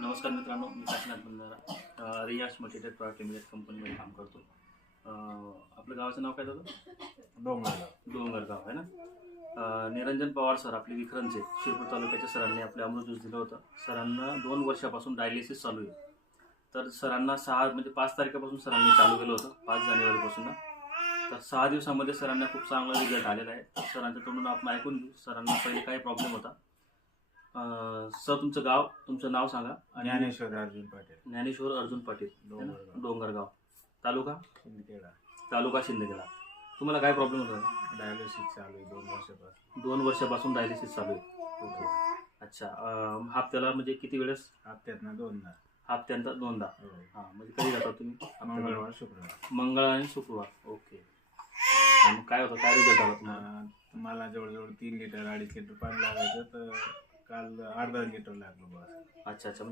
नमस्कार मित्रांनो, मी काशीनाथ बंधारा रियाज मल्टीटेक प्रोडक्ट लिमिटेड कंपनीमध्ये काम करतो. आपलं गावाचं नाव काय झालं? डोंगरगाव आहे ना. निरंजन पवार सर आपले विक्रांतचे शिरपूर तालुक्याच्या सरांनी आपले अमृत ज्यूस दिलं होतं. सरांना 2 वर्षापासून डायलिसिस चालू आहे. तर सरांना 5 तारखेपासून सरांनी चालू केलं होतं, 5 जानेवारीपासून. तर 6 दिवसामध्ये सरांना खूप चांगला रिझल्ट आलेला आहे. सरांच्या तोंडून आपण ऐकून घेऊ सरांना पहिले काय प्रॉब्लेम होता. सर तुमचं गाव, तुमचं नाव सांगा. ज्ञानेश्वर अर्जुन पाटील, ज्ञानेश्वर अर्जुन पाटील, डोंगरगाव, तालुका शिंदखेडा. तालुका शिंदखेडा. तुम्हाला काय प्रॉब्लेम होता? डायलिसिस चालू आहे 2 वर्षापासून. 2 वर्षापासून डायलिसिस चालू आहे. ओके, अच्छा. हप्त्याला म्हणजे किती वेळेस? हप्त्यातनं 2दा. हप्त्यांचा 2दा. हां, म्हणजे कधी जाता तुम्ही? मंगळवार शुक्रवार. मंगळवार आणि शुक्रवार. ओके. मग काय होतं, काय रिझल्ट आला तुम्हाला? मला जवळजवळ 3 लिटर 2.5 लिटर पाणी लागायचं, तर काल अर्धा लिटर लागलं बस. अच्छा अच्छा.